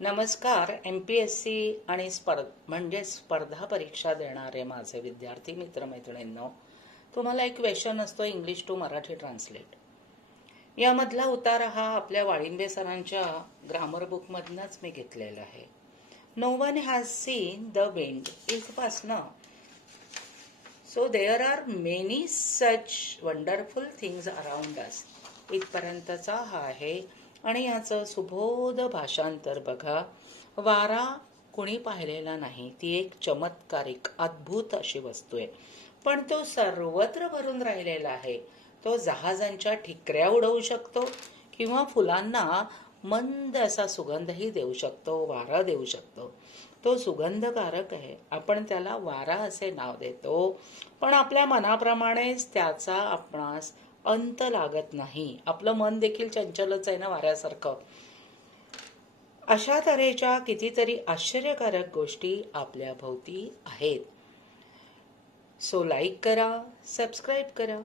नमस्कार. MPSC आणि स्पर्धा परीक्षा देणारे माझे विद्यार्थी मित्रमैत्रिणींनो, तुम्हाला एक क्वेश्चन असतो इंग्लिश टू मराठी ट्रान्सलेट. यामधला उतारा हा आपल्या वाळिंबे सरांच्या ग्रामर बुकमधनंच मी घेतलेला आहे. No one has seen the wind इथपासनं so there are many such wonderful things around us इथपर्यंतचा हा आहे. आणि याचं सुबोध भाषांतर बघा. वारा कुणी पाहिलेला नाही, ती एक चमत्कारिक अद्भुत अशी वस्तू आहे, पण तो सर्वत्र भरून राहिलेला आहे. तो जहाजांच्या ठिकऱ्या उडवू शकतो किंवा फुलांना मंद असा सुगंधही देऊ शकतो, वारा देऊ शकतो. तो सुगंधकारक आहे. आपण त्याला वारा असे नाव देतो, पण आपल्या मनाप्रमाणेच त्याचा आपणास अंत लागत नाही. आपलं मन देखील चंचलच आहे ना वाऱ्यासारखं. अशा तऱ्हेच्या कितीतरी आश्चर्यकारक गोष्टी आपल्या भोवती आहेत. सो लाईक करा, सबस्क्राईब करा.